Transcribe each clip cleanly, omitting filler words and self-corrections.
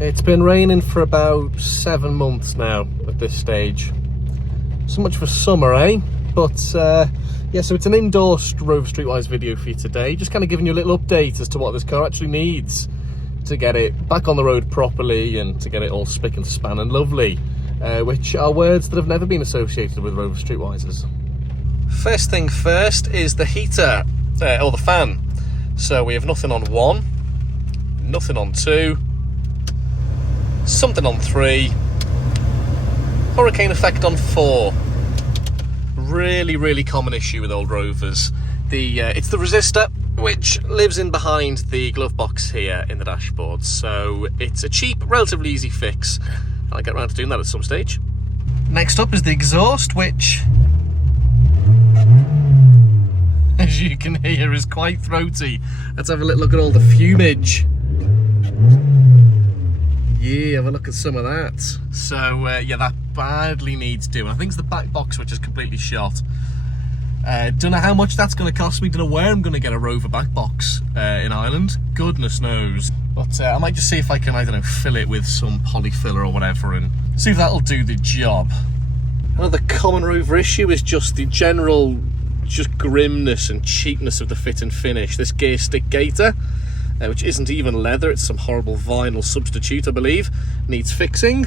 It's been raining for about 7 months now at this stage. So much for summer, eh? But yeah, so it's an endorsed Rover Streetwise video for you today. Just kind of giving you a little update as to what this car actually needs to get it back on the road properly and to get it all spick and span and lovely, which are words that have never been associated with Rover Streetwises. First thing first is the heater, or the fan. So we have nothing on 1, nothing on 2, something on 3, hurricane effect on 4. Really common issue with old Rovers. It's the resistor, which lives in behind the glove box here in the dashboard. So it's a cheap, relatively easy fix. I'll get around to doing that at some stage. Next up is the exhaust, which, as you can hear, is quite throaty. Let's have a little look at all the fumage. Yeah, have a look at some of that. So yeah, that badly needs doing. I think it's the back box which is completely shot. Don't know how much that's going to cost me. Don't know where I'm going to get a Rover back box in Ireland. Goodness knows. But I might just see if I can, I don't know, fill it with some polyfiller or whatever and see if that'll do the job. Another common Rover issue is just the general grimness and cheapness of the fit and finish. This gear stick gaiter, which isn't even leather, it's some horrible vinyl substitute, I believe, needs fixing.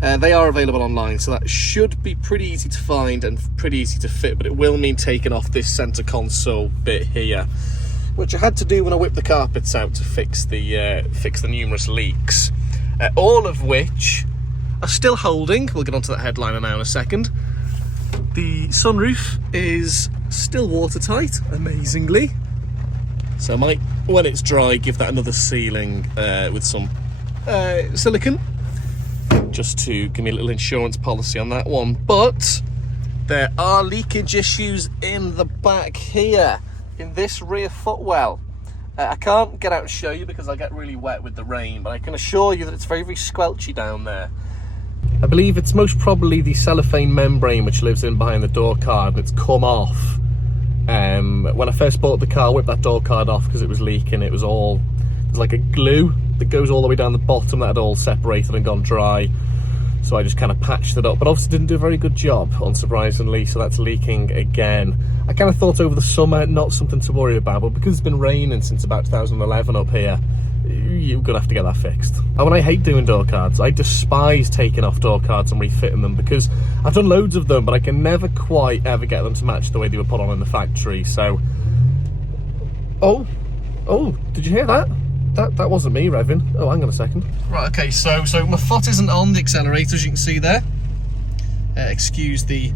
They are available online, so that should be pretty easy to find and pretty easy to fit, but it will mean taking off this centre console bit here, which I had to do when I whipped the carpets out to fix the numerous leaks, all of which are still holding. We'll get onto that headliner now in a second. The sunroof is still watertight, amazingly. So I might, when it's dry, give that another sealing with some silicone, just to give me a little insurance policy on that one. But there are leakage issues in the back here, in this rear footwell. I can't get out and show you because I get really wet with the rain, but I can assure you that it's very squelchy down there. I believe it's most probably the cellophane membrane which lives in behind the door card, and it's come off. When I first bought the car, I whipped that door card off because it was leaking. There's like a glue that goes all the way down the bottom that had all separated and gone dry. So I just kind of patched it up, but obviously didn't do a very good job, unsurprisingly, so that's leaking again. I kind of thought over the summer, not something to worry about, but because it's been raining since about 2011 up here, you're gonna have to get that fixed. And I hate doing door cards. I despise taking off door cards and refitting them because I've done loads of them, but I can never quite ever get them to match the way they were put on in the factory. So, oh, did you hear that? That wasn't me revving. Oh, hang on a second. Right, okay, so my foot isn't on the accelerator, as you can see there. Excuse the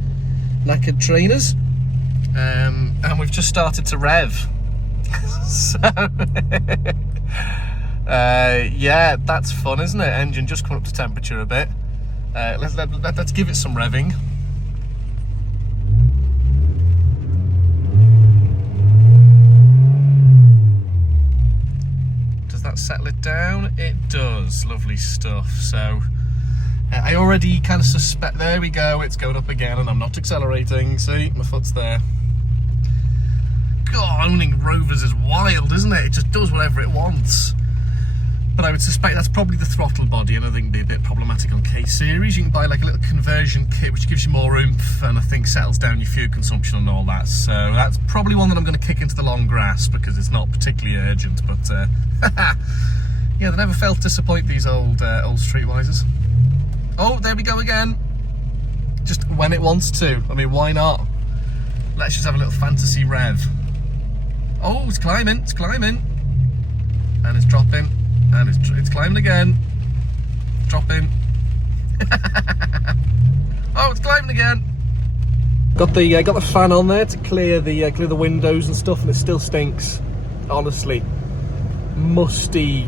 knackered trainers. And we've just started to rev. So, yeah, that's fun, isn't it? Engine just coming up to temperature a bit. Let's give it some revving. Does that settle it down? It does. Lovely stuff. So I already kind of suspect, there we go, it's going up again and I'm not accelerating. See, my foot's there. God, owning Rovers is wild, isn't it? It just does whatever it wants. But I would suspect that's probably the throttle body, and I think it'd be a bit problematic on K-Series. You can buy like a little conversion kit which gives you more oomph and I think settles down your fuel consumption and all that. So that's probably one that I'm going to kick into the long grass because it's not particularly urgent. But yeah, they never fail to disappoint, these old Streetwisers. Oh, there we go again. Just when it wants to. I mean, why not? Let's just have a little fantasy rev. Oh, it's climbing, and it's dropping, and it's climbing again, dropping. Oh, it's climbing again. Got the fan on there to clear the windows and stuff, and it still stinks. Honestly, musty,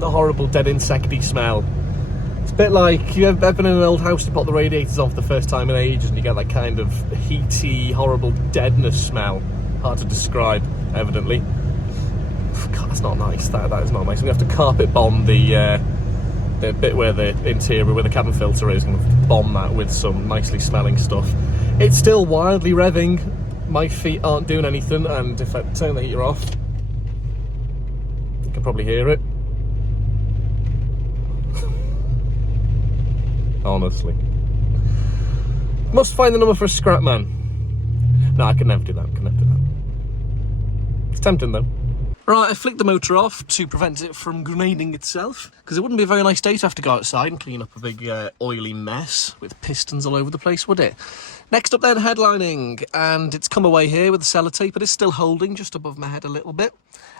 horrible, dead insecty smell. It's a bit like, you ever been in an old house to put the radiators off the first time in ages, and you get that kind of heaty, horrible deadness smell. Hard to describe, evidently. God, that's not nice. That is not nice. I'm gonna have to carpet bomb the bit where the interior, where the cabin filter is, and bomb that with some nicely smelling stuff. It's still wildly revving. My feet aren't doing anything, and if I turn the heater off, you can probably hear it. honestly. Must find the number for a scrap man. No, I can never do that. It's tempting though. Right, I flicked the motor off to prevent it from grenading itself, because it wouldn't be a very nice day to have to go outside and clean up a big oily mess with pistons all over the place, would it? Next up then, headlining, and it's come away here with the sellotape, but it's still holding just above my head a little bit.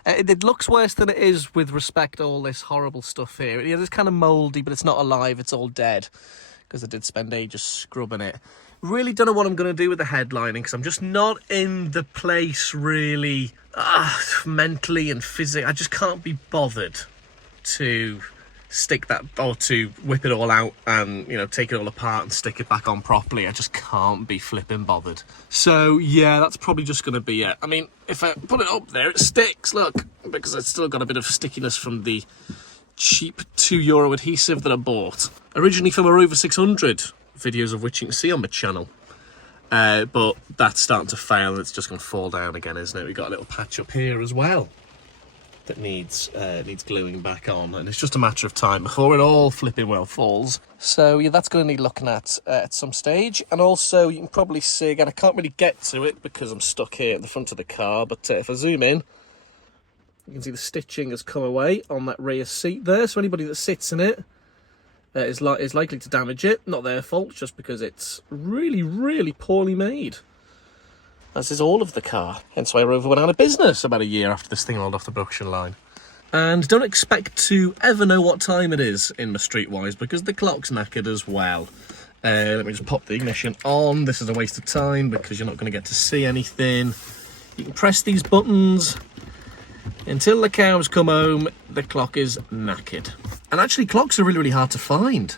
It looks worse than it is with respect to all this horrible stuff here. Yeah, it's kind of mouldy, but it's not alive, it's all dead, because I did spend ages scrubbing it. Really don't know what I'm going to do with the headlining, because I'm just not in the place really mentally and physically. I just can't be bothered to stick that, or to whip it all out and, you know, take it all apart and stick it back on properly. I just can't be flipping bothered. So yeah, that's probably just going to be it. I mean, if I put it up there, it sticks, look, because it's still got a bit of stickiness from the cheap €2 adhesive that I bought. Originally from a Rover 600, videos of which you can see on my channel. But that's starting to fail and it's just going to fall down again, isn't it? We've got a little patch up here as well that needs gluing back on, and it's just a matter of time before it all flipping well falls. So yeah, that's going to need looking at some stage. And also you can probably see, again, I can't really get to it because I'm stuck here at the front of the car, but if I zoom in, you can see the stitching has come away on that rear seat there, so anybody that sits in it is likely to damage it. Not their fault, just because it's really, really poorly made. As is all of the car. Hence why Rover went out of business about a year after this thing rolled off the production line. And don't expect to ever know what time it is in my Streetwise, because the clock's knackered as well. Let me just pop the ignition on. This is a waste of time because you're not going to get to see anything. You can press these buttons. Until the cows come home, the clock is knackered. And actually, clocks are really, really hard to find.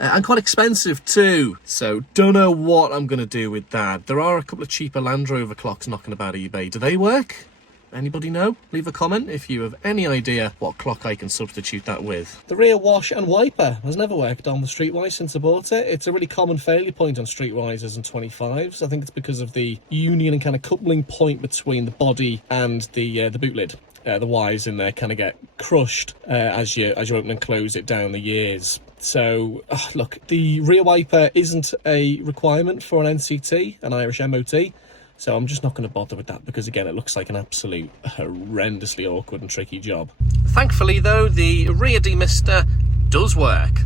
And quite expensive too. So, don't know what I'm going to do with that. There are a couple of cheaper Land Rover clocks knocking about eBay. Do they work? Anybody know? Leave a comment if you have any idea what clock I can substitute that with. The rear wash and wiper has never worked on the Streetwise since I bought it. It's a really common failure point on Streetwisers and 25s. I think it's because of the union and kind of coupling point between the body and the boot lid. The wires in there kind of get crushed as you open and close it down the years. So, look, the rear wiper isn't a requirement for an NCT, an Irish MOT, so I'm just not going to bother with that because, again, it looks like an absolute horrendously awkward and tricky job. Thankfully, though, the rear demister does work.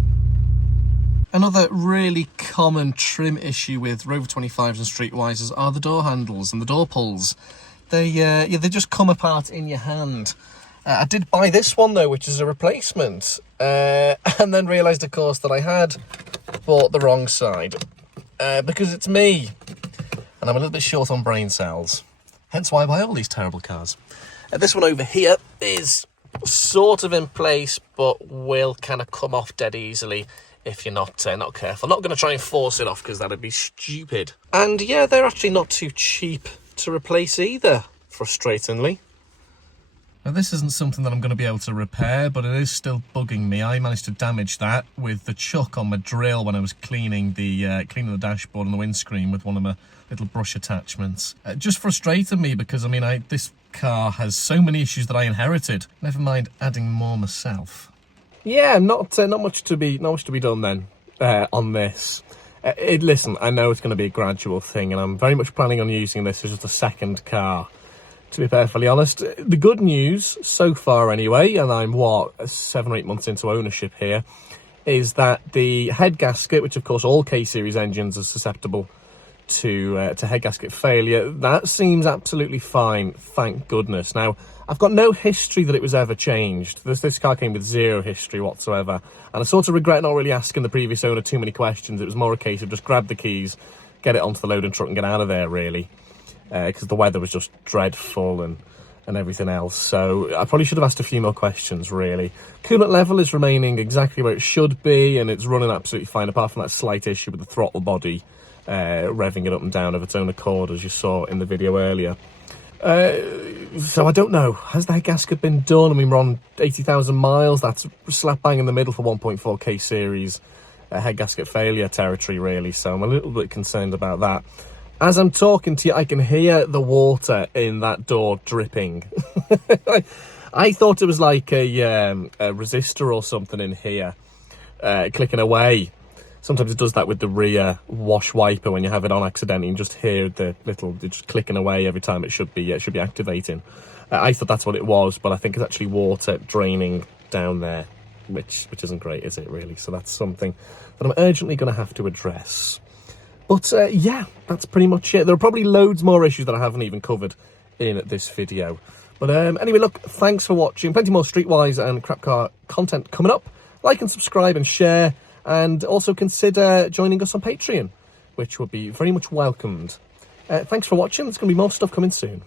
Another really common trim issue with Rover 25s and Streetwisers are the door handles and the door pulls. They just come apart in your hand. I did buy this one though, which is a replacement, and then realised, of course, that I had bought the wrong side because it's me, and I'm a little bit short on brain cells. Hence why I buy all these terrible cars. This one over here is sort of in place, but will kind of come off dead easily if you're not careful. I'm not going to try and force it off because that'd be stupid. And yeah, they're actually not too cheap to replace either, frustratingly. Now this isn't something that I'm going to be able to repair, but it is still bugging me. I managed to damage that with the chuck on my drill when I was cleaning the dashboard and the windscreen with one of my little brush attachments. It just frustrated me because, I mean, this car has so many issues that I inherited. Never mind adding more myself. Yeah, not much to be done then on this. Listen, I know it's going to be a gradual thing, and I'm very much planning on using this as just a second car, to be perfectly honest. The good news, so far anyway, and I'm, 7 or 8 months into ownership here, is that the head gasket, which of course all K-Series engines are susceptible to head gasket failure, that seems absolutely fine, thank goodness. Now, I've got no history that it was ever changed. This car came with zero history whatsoever, and I sort of regret not really asking the previous owner too many questions. It was more a case of just grab the keys, get it onto the loading truck and get out of there, really, because the weather was just dreadful and everything else. So I probably should have asked a few more questions, really. Coolant level is remaining exactly where it should be, and it's running absolutely fine, apart from that slight issue with the throttle body revving it up and down of its own accord, as you saw in the video earlier. So I don't know, has the head gasket been done? I mean, we're on 80,000 miles, that's slap bang in the middle for 1.4 K-Series head gasket failure territory, really, so I'm a little bit concerned about that. As I'm talking to you, I can hear the water in that door dripping. I thought it was like a resistor or something in here clicking away. Sometimes it does that with the rear wash wiper when you have it on accidentally, and just hear the little, it's just clicking away every time it should be activating. I thought that's what it was, but I think it's actually water draining down there, which isn't great, is it, really? So that's something that I'm urgently going to have to address. But yeah, that's pretty much it. There are probably loads more issues that I haven't even covered in this video. But anyway, look, thanks for watching. Plenty more Streetwise and crap car content coming up. Like and subscribe and share, and also consider joining us on Patreon, which would be very much welcomed. Thanks for watching. There's going to be more stuff coming soon.